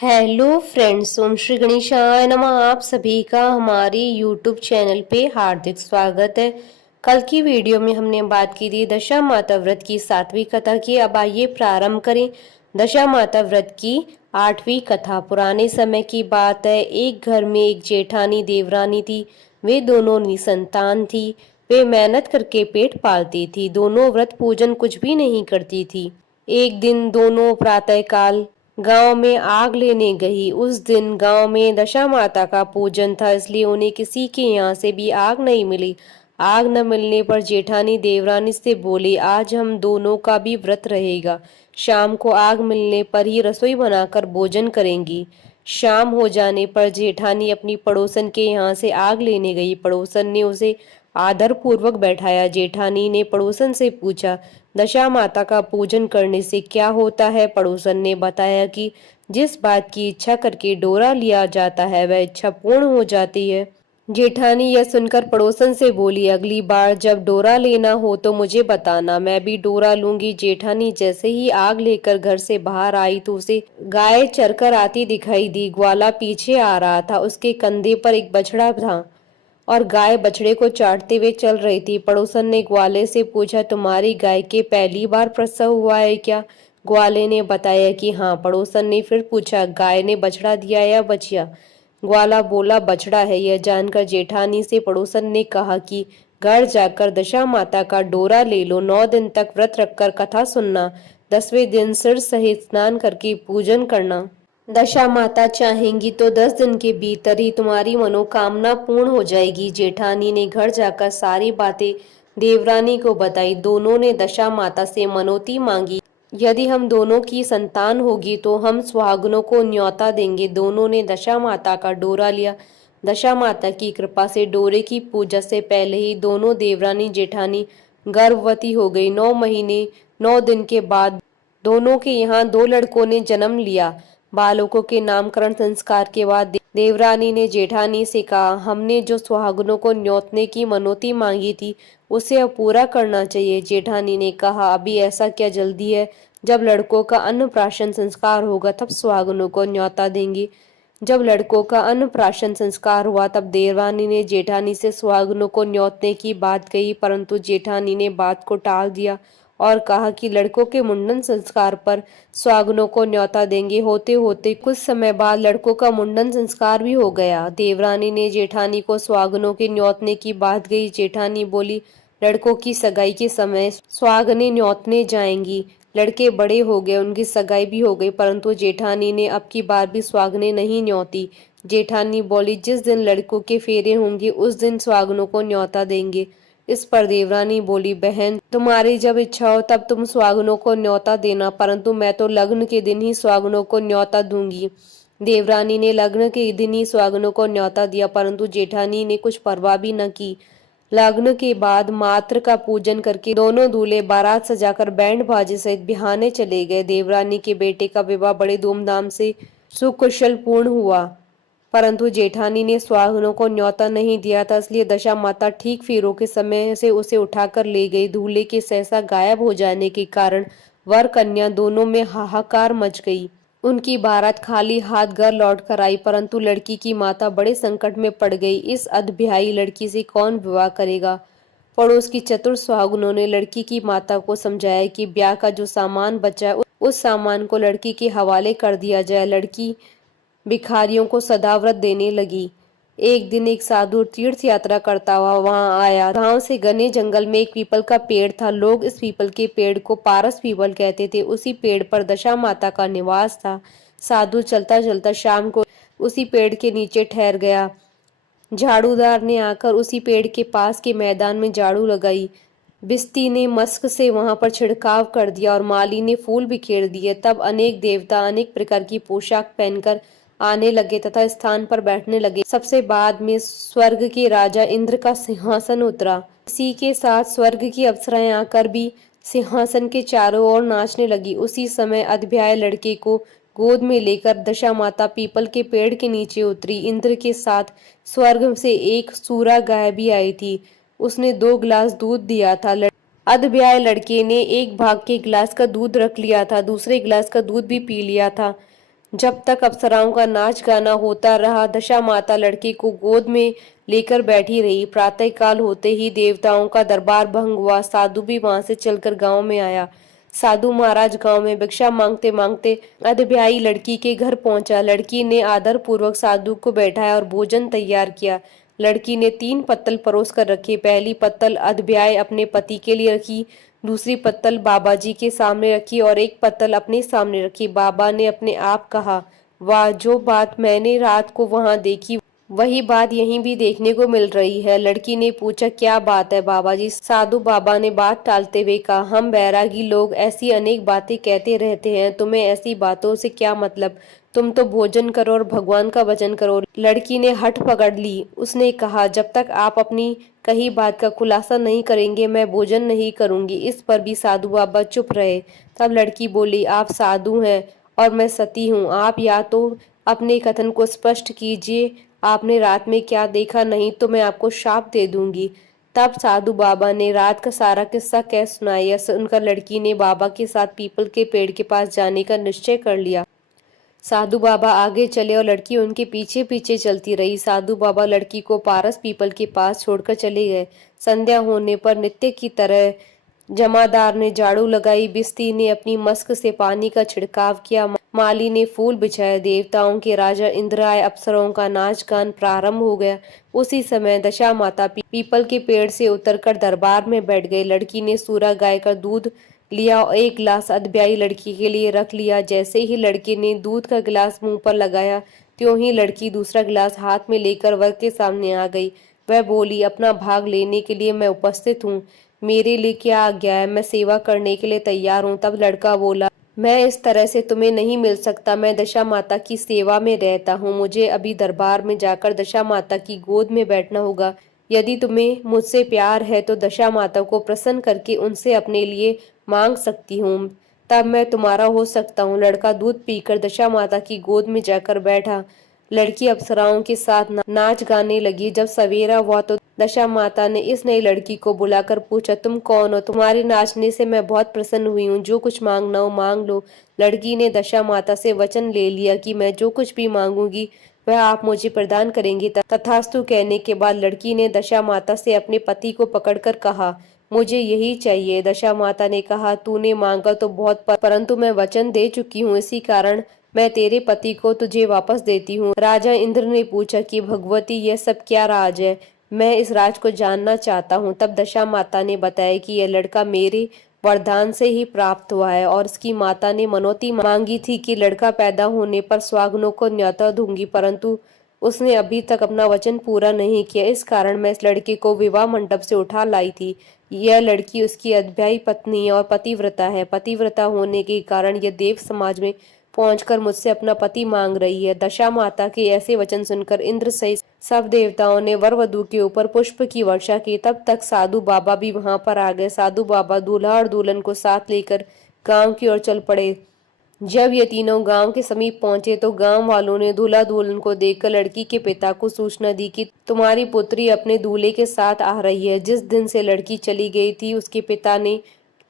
Hello friends, ओम श्री गणेशाय नमः। आप सभी का हमारे यूट्यूब चैनल पे हार्दिक स्वागत है। कल की वीडियो में हमने बात की थी दशा माता व्रत की 7वीं कथा की। अब आइए प्रारंभ करें दशा माता व्रत की 8वीं कथा। पुराने समय की बात है। एक घर में एक जेठानी देवरानी थी। वे दोनों निसंतान थी। वे मेहनत करके पेट पालती थी। दोनों व्रत पूजन कुछ भी नहीं करती थी। एक दिन दोनों प्रातःकाल गांव में आग लेने गई। उस दिन गांव में दशा माता का पूजन था, इसलिए उन्हें किसी के यहाँ से भी आग नहीं मिली। आग न मिलने पर जेठानी देवरानी से बोली, आज हम दोनों का भी व्रत रहेगा। शाम को आग मिलने पर ही रसोई बनाकर भोजन करेंगी। शाम हो जाने पर जेठानी अपनी पड़ोसन के यहाँ से आग लेने गई। पड़ोसन ने उसे आदर पूर्वक बैठाया। जेठानी ने पड़ोसन से पूछा, दशा माता का पूजन करने से क्या होता है? पड़ोसन ने बताया कि जिस बात की इच्छा करके डोरा लिया जाता है वह इच्छा पूर्ण हो जाती है। जेठानी यह सुनकर पड़ोसन से बोली, अगली बार जब डोरा लेना हो तो मुझे बताना, मैं भी डोरा लूंगी। जेठानी जैसे ही आग लेकर घर से बाहर आई तो उसे गाय चरकर आती दिखाई दी। ग्वाला पीछे आ रहा था। उसके कंधे पर एक बछड़ा था और गाय बछड़े को चाटते हुए चल रही थी। पड़ोसन ने ग्वाले से पूछा, तुम्हारी गाय के पहली बार प्रसव हुआ है क्या? ग्वाले ने बताया कि हाँ। पड़ोसन ने फिर पूछा, गाय ने बछड़ा दिया या बछिया? ग्वाला बोला, बछड़ा है। यह जानकर जेठानी से पड़ोसन ने कहा कि घर जाकर दशा माता का डोरा ले लो। 9 दिन तक व्रत रखकर कथा सुनना। 10वें दिन सिर सहित स्नान करके पूजन करना। दशा माता चाहेंगी तो 10 दिन के भीतर ही तुम्हारी मनोकामना पूर्ण हो जाएगी। जेठानी ने घर जाकर सारी बातें देवरानी को बताई। दोनों ने दशा माता से मनौती मांगी, यदि हम दोनों की संतान होगी तो हम सुहागनों को न्योता देंगे। दोनों ने दशा माता का डोरा लिया। दशा माता की कृपा से डोरे की पूजा से पहले ही दोनों देवरानी जेठानी गर्भवती हो गई। 9 महीने 9 दिन के बाद दोनों के यहाँ 2 लड़कों ने जन्म लिया। बालकों के नामकरण संस्कार के बाद देवरानी ने जेठानी से कहा, हमने जो सुहागनों को न्योतने की मनौती मांगी थी उसे अब पूरा करना चाहिए। जेठानी ने कहा, अभी ऐसा क्या जल्दी है? जब लड़कों का अन्नप्राशन संस्कार होगा तब सुहागनों को न्योता देंगे। जब लड़कों का अन्नप्राशन संस्कार हुआ तब देवरानी ने जेठानी से सुहागनों को न्योतने की बात कही, परंतु जेठानी ने बात को टाल दिया और कहा कि लड़कों के मुंडन संस्कार पर सुहागनों को न्योता देंगे। होते होते कुछ समय बाद लड़कों का मुंडन संस्कार भी हो गया। देवरानी ने जेठानी को सुहागनों के न्योतने की बात कही। जेठानी बोली, लड़कों की सगाई के समय सुहागनें न्योतने जाएंगी। लड़के बड़े हो गए, उनकी सगाई भी हो गई, परंतु जेठानी ने अब की बार भी सुहागनें नहीं न्योती। जेठानी बोली, जिस दिन लड़कों के फेरे होंगे उस दिन सुहागनों को न्योता देंगे। इस पर देवरानी बोली, बहन तुम्हारी जब इच्छा हो तब तुम सुहागनों को न्योता देना, परंतु मैं तो लग्न के दिन ही सुहागनों को न्योता दूंगी। देवरानी ने लग्न के दिन ही सुहागनों को न्योता दिया, परंतु जेठानी ने कुछ परवाह भी न की। लग्न के बाद मात्र का पूजन करके दोनों दूल्हे बारात सजाकर बैंड बाजे सहित बिहाने चले गए। देवरानी के बेटे का विवाह बड़े धूमधाम से सुकुशल पूर्ण हुआ, परंतु जेठानी ने सुहागनों को न्योता नहीं दिया था, इसलिए दशा माता ठीक फेरों के समय से उसे उठाकर ले गई। दूल्हे के सहसा गायब हो जाने के कारण वर कन्या दोनों में हाहाकार मच गई। उनकी बारात खाली हाथ घर लौट कर आई, परंतु लड़की की माता बड़े संकट में पड़ गई। इस अधब्याही लड़की से कौन विवाह करेगा? पड़ोस की चतुर सुहागनों ने लड़की की माता को समझाया कि ब्याह का जो सामान बचा है उस सामान को लड़की के हवाले कर दिया जाए। लड़की भिखारियों को सदाव्रत देने लगी। एक दिन एक साधु तीर्थ यात्रा करता हुआ वहां आया। गांव से घने जंगल में एक पीपल का पेड़ था। लोग इस पीपल के पेड़ को पारस पीपल कहते थे। उसी पेड़ पर दशा माता का निवास था। साधु चलता चलता शाम को उसी पेड़ के नीचे ठहर गया। झाड़ूदार ने आकर उसी पेड़ के पास के मैदान में झाड़ू लगाई। बिस्ती ने मस्क से वहां पर छिड़काव कर दिया और माली ने फूल बिखेर दिए। तब अनेक देवता अनेक प्रकार की पोशाक पहनकर आने लगे तथा स्थान पर बैठने लगे। सबसे बाद में स्वर्ग के राजा इंद्र का सिंहासन उतरा। इसी के साथ स्वर्ग की अप्सराएं आकर भी सिंहासन के चारों ओर नाचने लगी। उसी समय अधब्याय लड़के को गोद में लेकर दशा माता पीपल के पेड़ के नीचे उतरी। इंद्र के साथ स्वर्ग से एक सूरा गाय भी आई थी। उसने 2 गिलास दूध दिया था। अधब्याय लड़के ने एक भाग के गिलास का दूध रख लिया था, दूसरे गिलास का दूध भी पी लिया था। जब तक अप्सराओं का नाच गाना होता रहा, दशा माता लड़के को गोद में लेकर बैठी रही। प्रातःकाल होते ही देवताओं का दरबार भंग हुआ। साधु भी वहां से चलकर गांव में आया। साधु महाराज गांव में भिक्षा मांगते मांगते अधब्याई लड़की के घर पहुंचा। लड़की ने आदर पूर्वक साधु को बैठाया और भोजन तैयार किया। लड़की ने 3 पत्तल परोस कर रखे। पहली पत्तल अधब्याई अपने पति के लिए रखी, दूसरी पत्तल बाबा जी के सामने रखी और एक पत्तल अपने सामने रखी। बाबा ने अपने आप कहा, वाह, जो बात मैंने रात को वहां देखी वही बात यहीं भी देखने को मिल रही है। लड़की ने पूछा, क्या बात है बाबा जी? साधु बाबा ने बात टालते हुए कहा, हम बैरागी लोग ऐसी अनेक बातें कहते रहते हैं, तुम्हें ऐसी बातों से क्या मतलब? तुम तो भोजन करो और भगवान का भजन करो। लड़की ने हठ पकड़ ली। उसने कहा, जब तक आप अपनी कही बात का खुलासा नहीं करेंगे मैं भोजन नहीं करूंगी। इस पर भी साधु बाबा चुप रहे। तब लड़की बोली, आप साधु हैं और मैं सती हूँ। आप या तो अपने कथन को स्पष्ट कीजिए, आपने रात में क्या देखा, नहीं तो मैं आपको शाप दे दूंगी। तब साधु बाबा ने रात का सारा किस्सा कह सुनाया। सुनकर लड़की ने बाबा के साथ पीपल के पेड़ के पास जाने का निश्चय कर लिया। साधु बाबा आगे चले और लड़की उनके पीछे पीछे चलती रही। साधु बाबा लड़की को पारस पीपल के पास छोड़कर चले गए। संध्या होने पर नित्य की तरह जमादार ने झाड़ू लगाई, बिस्ती ने अपनी मस्क से पानी का छिड़काव किया, माली ने फूल बिछाए, देवताओं के राजा इंद्र आए, अप्सराओं का नाच गान प्रारंभ हो गया। उसी समय दशा माता पीपल के पेड़ से उतरकर दरबार में बैठ गई। लड़की ने सूरा गाय का दूध लिया और 1 गिलास अधब्याई लड़की के लिए रख लिया। जैसे ही लड़के ने दूध का गिलास मुंह पर लगाया, त्यों ही लड़की दूसरा गिलास हाथ में लेकर वर के सामने आ गई। वह बोली, अपना भाग लेने के लिए मैं उपस्थित हूँ, मेरे लिए क्या आज्ञा है, मैं सेवा करने के लिए तैयार हूँ। तब लड़का बोला, मैं इस तरह से तुम्हें नहीं मिल सकता, मैं दशा माता की सेवा में रहता हूँ, मुझे अभी दरबार में जाकर दशा माता की गोद में बैठना होगा। यदि तुम्हें मुझसे प्यार है तो दशा माता को प्रसन्न करके उनसे अपने लिए मांग सकती हूँ, तब मैं तुम्हारा हो सकता हूँ। लड़का दूध पीकर दशा माता की गोद में जाकर बैठा। लड़की अप्सराओं के साथ नाच गाने लगी। जब सवेरा हुआ तो दशा माता ने इस नई लड़की को बुलाकर पूछा, तुम कौन हो? तुम्हारे नाचने से मैं बहुत प्रसन्न हुई हूँ, जो कुछ मांगना हो मांग लो। लड़की ने दशा माता से वचन ले लिया कि मैं जो कुछ भी मांगूंगी वह आप मुझे प्रदान करेंगी। तथास्तु कहने के बाद लड़की ने दशा माता से अपने पति को पकड़कर कहा, मुझे यही चाहिए। दशा माता ने कहा, तूने मांगा तो बहुत, परंतु मैं वचन दे चुकी हूँ, इसी कारण मैं तेरे पति को तुझे वापस देती हूँ। राजा इंद्र ने पूछा कि भगवती, यह सब क्या राज है? मैं इस राज को जानना चाहता हूँ। तब दशा माता ने बताया कि यह लड़का मेरे वरदान से ही प्राप्त हुआ है और इसकी माता ने मनौती मांगी थी कि लड़का पैदा होने पर सुहागनों को न्योता दूंगी, परंतु उसने अभी तक अपना वचन पूरा नहीं किया। इस कारण मैं इस लड़के को विवाह मंडप से उठा लाई थी। यह लड़की उसकी अध्यायी पत्नी और पतिव्रता है। पतिव्रता होने के कारण यह देव समाज में पहुंचकर मुझसे अपना पति मांग रही है। दशा माता के ऐसे वचन सुनकर इंद्र सहित सब देवताओं ने वर वधू के ऊपर पुष्प की वर्षा की। तब तक साधु बाबा भी वहां पर आ गए। साधु बाबा दूल्हा और दुल्हन को साथ लेकर गांव की ओर चल पड़े। जब ये तीनों गांव के समीप पहुंचे तो गांव वालों ने दूल्हा दुल्हन को देखकर लड़की के पिता को सूचना दी कि तुम्हारी पुत्री अपने दूल्हे के साथ आ रही है। जिस दिन से लड़की चली गई थी उसके पिता ने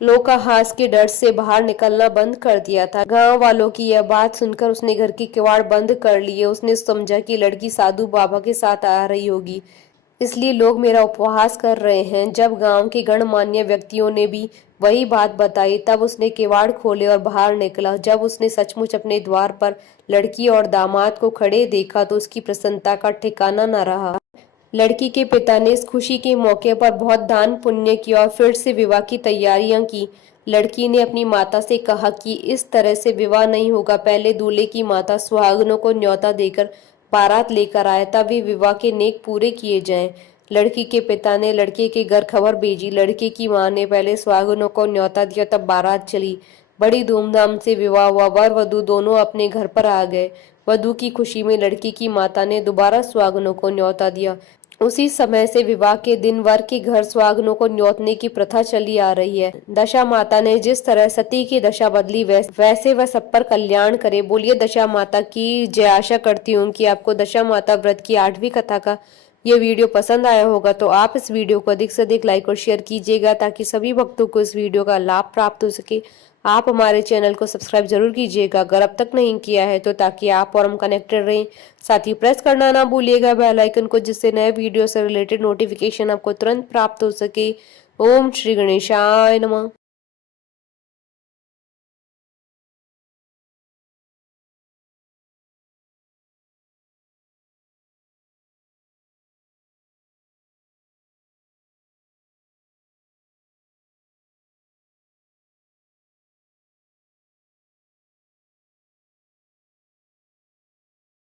लोकाहास के डर से बाहर निकलना बंद कर दिया था। गांव वालों की यह बात सुनकर उसने घर की किवाड़ बंद कर लिए। उसने समझा कि लड़की साधु बाबा के साथ आ रही होगी, इसलिए लोग मेरा उपहास कर रहे हैं। जब गांव के गणमान्य व्यक्तियों ने भी वही बात बताई तब उसने किवाड़ खोले और बाहर निकला। जब उसने सचमुच अपने द्वार पर लड़की और दामाद को खड़े देखा तो उसकी प्रसन्नता का ठिकाना न रहा। लड़की के पिता ने इस खुशी के मौके पर बहुत दान पुण्य किया और फिर से विवाह की तैयारियां की। लड़की ने अपनी माता से कहा कि इस तरह से विवाह नहीं होगा, पहले दूल्हे की माता सुहागनों को न्योता देकर बारात लेकर आए, तब भी विवाह के नेक पूरे किए जाएं। लड़की के पिता ने लड़के के घर खबर भेजी। लड़के की मां ने पहले सुहागनों को न्योता दिया, तब बारात चली। बड़ी धूमधाम से विवाह हुआ। वर वधू दोनों अपने घर पर आ गए। वधू की खुशी में लड़की की माता ने दोबारा सुहागनों को न्योता दिया। उसी समय से विवाह के दिन वर के घर सुहागनों को न्योतने की प्रथा चली आ रही है। दशा माता ने जिस तरह सती की दशा बदली वैसे वह सब पर कल्याण करे। बोलिए दशा माता की जय। आशा करती हूँ कि आपको दशा माता व्रत की 8वीं कथा का ये वीडियो पसंद आया होगा, तो आप इस वीडियो को अधिक से अधिक लाइक और शेयर कीजिएगा ताकि सभी भक्तों को इस वीडियो का लाभ प्राप्त हो सके। आप हमारे चैनल को सब्सक्राइब जरूर कीजिएगा अगर अब तक नहीं किया है तो, ताकि आप और हम कनेक्टेड रहें। साथ ही प्रेस करना ना भूलिएगा बेल आइकन को, जिससे नए वीडियो से रिलेटेड नोटिफिकेशन आपको तुरंत प्राप्त हो सके। ओम श्री गणेशाय नमः।